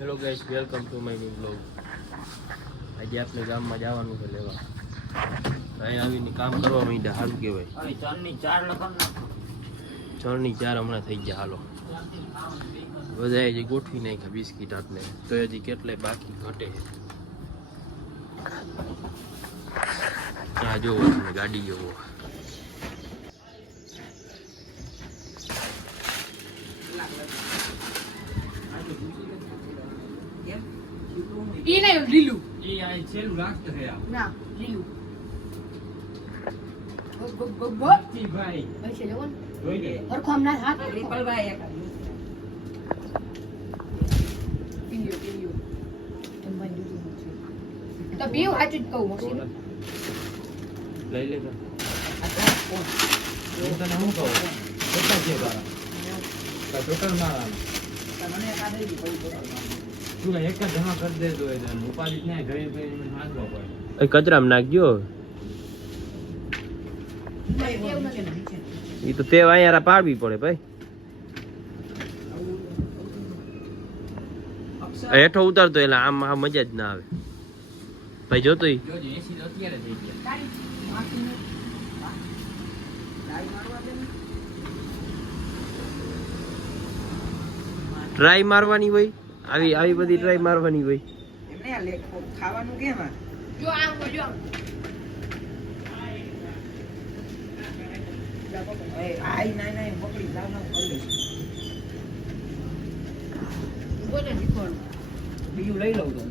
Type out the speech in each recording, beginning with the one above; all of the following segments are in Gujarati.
Hello guys, welcome to my new blog. આજે આપણે ગામમાં જવાનું છે લેવા. અહીં આવીને કામ કરવા માંડ્યા, સારું કહેવાય. ચણની ચાર હમણાં થઈ ગયા. હાલો બધાએ જે ગોઠવી નાખ્યા બિસ્કીટ આપને, તો હજી કેટલાય બાકી ઘટે છે. આ જોવો તમે ગાડી જોવો. ઈ નહીં લીલું ઈ આ છેલ્લું રાખતો છે આ ના લીલું ભાઈ પૈસે લેવો ને જોઈ લે હરખો આમ ના હાથ રીપલભાઈ એક પીયો જમવાની દૂધ છે તો પીવું સાચું જ કહું મશીન લઈ લે તો. હું તને શું કહું કેટલા છે તારા ટોટલ મારા તમને કાઢી દીધું તું એક જ જમા કરી દેતો હોય તને ઉપાધિ ને ઘરે ઘરે નાખવો પડે એ કચરામાં નાખજો. એ તો તે અહીંયા પાડવી પડે ભાઈ. હેઠો ઉતારતો એટલે આમ આ મજા જ ના આવે ભાઈ. જોતો ઈ જોજો 80 અત્યારે થઈ ગયા ટ્રાય મારવાની હોય, આવી આવી બધી ટ્રાય મારવાની હોય. એમને આ લેખો ખાવાનું કેમ આ જો આમ જો આમ આઈ ના પકડી જાવ ના કરી બોલે શીખવાનું બીજું લઈ લઉં તો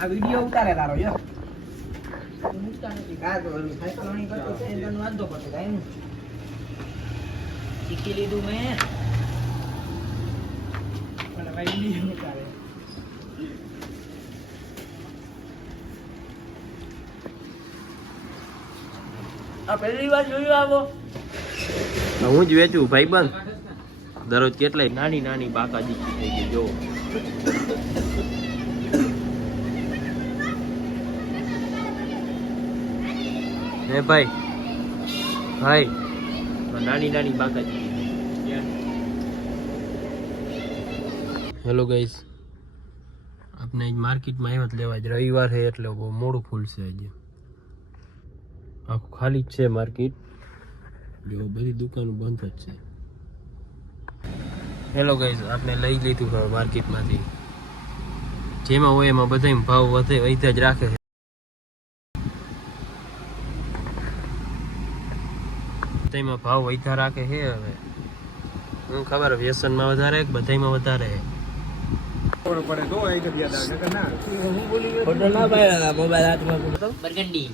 આ વિડિયો ઉતારે તારો જો મૂકતા નથી કા તો સાયકલણી કરતો છે એને વાંધો પડતો કાઈ નું શીખી લીધું મેં પણ ભાઈ વિડિયો ઉતારે આ પહેલી વાર જોયું આવો હું જ વેચું ભાઈ બંધ. દરરોજ કેટલાય નાની નાની બાકાજી થઈ ગઈ જો. હે ભાઈ ભાઈ નાની નાની બાકાજી. હેલો ગાઈસ, આપણે આજ માર્કેટમાં આવ્યા જ લેવા. જ રવિવાર છે એટલે બહુ મોડું ખુલશે આજે. આખું ખાલી જ છે માર્કેટ. જો બધી દુકાનો બંધ જ છે. હેલો ગાઈસ, આપણે લઈ લીધું હવે માર્કેટમાંથી. જેમાં હોય એમાં બધામાં ભાવ વધ્યા જ રાખે છે. બધામાં ભાવ વધ્યા રાખે છે. હવે હું ખબર વ્યસનમાં વધારે કે બધામાં વધારે છે. બરગંડી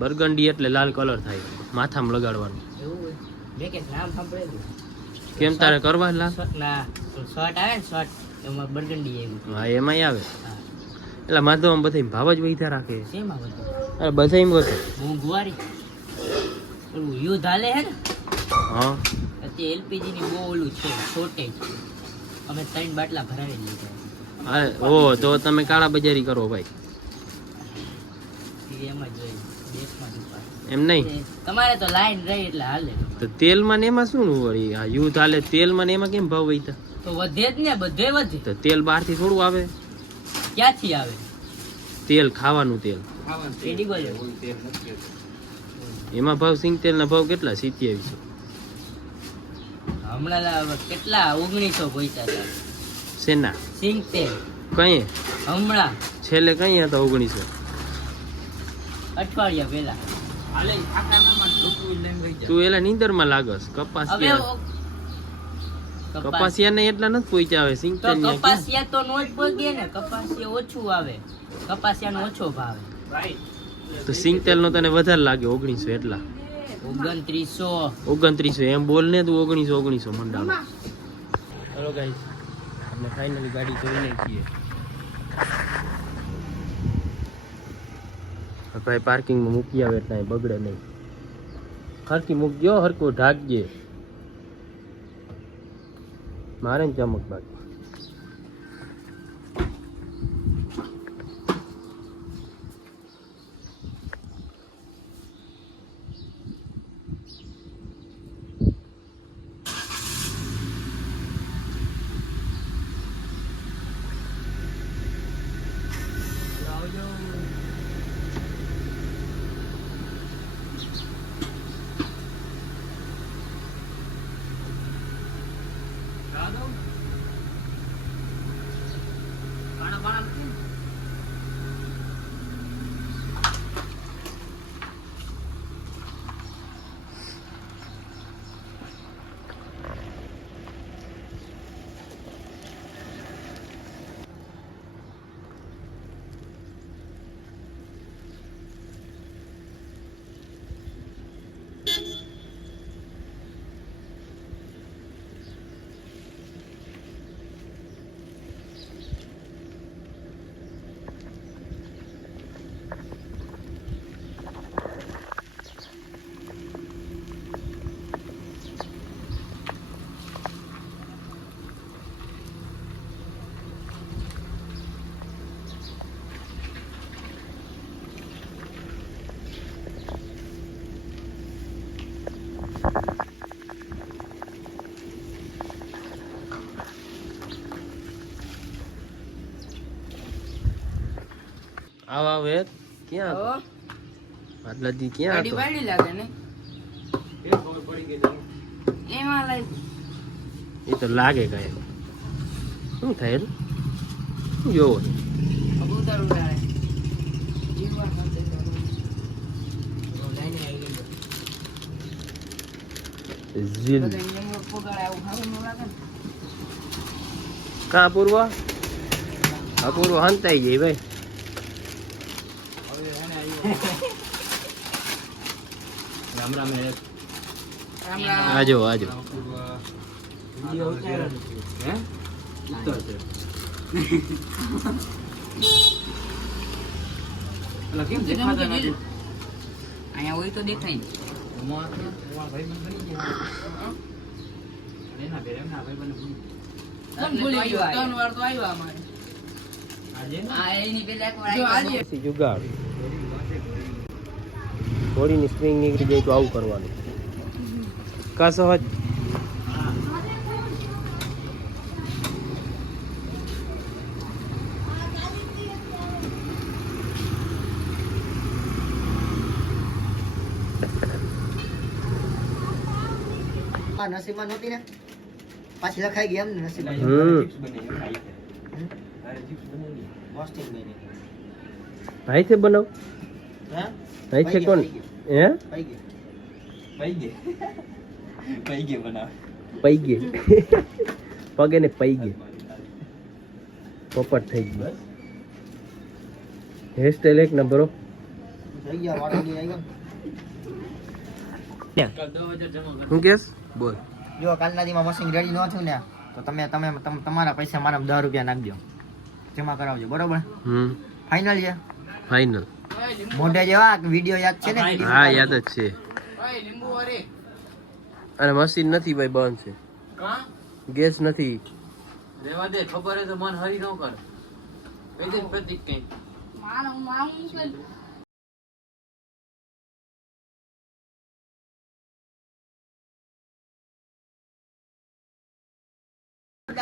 બરગંડી એટલે લાલ કલર થાય, માથામાં લગાડવાનું. એવું મેં કે નામ સાંભળેલું કેમ તારે કરવા લાલ? ના શર્ટ આવે ને શર્ટ એમાં બરગંડી આવ્યું હા એમાંય આવે. એટલે માધવમાં બધામાં ભાવ જ વધ્યા રાખે. શેમાં બધું અરે બધામાં વધે. મોંઘવારી ઓલું યુદ્ધ હાલે હે ને હા અત્યારે એલપીજી ની બહુ ઓલું છે શોર્ટેજ. અમે 3 બાટલા ભરાવી લીધા. હા ઓ તો તમે કાળા બજારી કરો ભાઈ. એમાં જ હોય દેશમાં દુકાન એમ નહીં તમારે તો લાઈન રહી એટલે હાલે. તો તેલમાં ને એમાં શું વળી આ યુદ્ધ હાલે, તેલમાં ને એમાં કેમ ભાવ વધ્યા? તો વધે જ ને બધે વધે. તો તેલ બહારથી થોડું આવે. ક્યાંથી આવે? તેલ ખાવાનું તેલ એડિબલ એમાં ભાવ સિંગ તેલના ભાવ કેટલા? 2700. હમણાં કેટલા 1900 પૈસા હતા શેના? સિંગ તેલ કઈ હમણાં છેલ્લે કઈ હતા 1900? અઠવાડિયા પહેલા. તું એલા નીંદરમાં લાગસ. હવે કપાસિયા ને એટલા નથી પહોંચ્યા. આવે સિંગ તો તેલ ને કપાસિયા તો નો જ પગે ને, કપાસિયા ઓછું આવે, કપાસિયાનો ઓછો ભાવે. તો સિંગ તેલ નો તને વધારે લાગે 1900 એટલા. 2900 એમ બોલ ને તું 1900 મંડાવો. હેલો ગાઈસ, આપણે ફાઇનલી ગાડી જોઈ લઈ છીએ. ભાઈ પાર્કિંગમાં મૂકી આવે એટલે બગડે નહીં. હરકી મૂકજો, હરકું ઢાંકજે. મારે ને ચમક બાકી. આવા વેત ક્યાં હતો? આટલા દી ક્યાં હતો? લાગે ને એ ખબર પડી ગઈ તને? એમાં લાગે એ તો લાગે કાંઈ. શું થાય જોવો કબૂતર ઉડાડે જીવવા માટે લઈને આવી ગયો ઝીલ બધા એમનો પગાર આવું ખાવું ન લાગે ને કા પૂર્વ અપૂર્વ હંતાઈ જાય ભાઈ. હવે એને આવ્યો રામ રામ હે રામ રામ આજો આજો વિડિયો ઉતારે હે ઉતાર છે અલા કેમ દેખાતા નથી? અહીંયા હોય તો દેખાય ને ઉમા ભાઈ બંધ બની ગયા એના બે એમના ભાઈ બંધ ભૂલી ગયો 3 વાર તો આવ્યો અમારે આજે આ એની પેલા એક વાર જો આવ્યો આજે પછી જુગાડ ઘોડીની સ્પ્રિંગ નીકળી જાય તો આવું કરવાનું. કા સહજ નસીબમાં નહોતી ને પાછી લખાઈ ગઈ એમ ને નસીબમાં હમ. ચિપ્સ બને એમ ખાઈ છે તારે ચિપ્સ બનાવી મોસ્ટિંગ બની હાઈથે બનાવ હે હાઈથે કોણ હે પાઈ ગઈ પૈ ગયે બનાવ પૈ ગયે પગે ને પૈ ગયે પોપટ થઈ ગયું. હેરસ્ટાઈલ એક નંબરો. થઈ ગયા વાળો ની આવી શું કેસ બોલ. જો કાલના દીમાં મશીન રેડી ન થયું ને તો તમે તમારા પૈસા મારા 10 રૂપિયા નાખજો જમા કરાવજો બરોબર ફાઇનલ છે ફાઇનલ. મોઢે જેવા વિડિયો યાદ છે ને હા યાદ જ છે. ભાઈ લીંબુ વારે અને મશીન નથી ભાઈ, બંધ છે. કા ગેસ નથી. રેવા દે ખબર હે તો મન હરી ન કર કહી દે પ્રતિક કઈ મારું મારું છે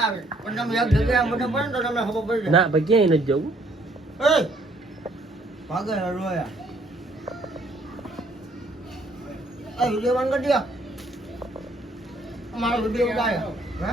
આવે પણ તમે એક જગ્યાએ મોઢે પડે ને તો તમને ખબર પડી ના ભાઈ ક્યાંય નથી જવું. જાય એ ભાગે રોયા આ વિડિયો બંધ કરી દો અમારો વિડિયો ઉતાર્યો હે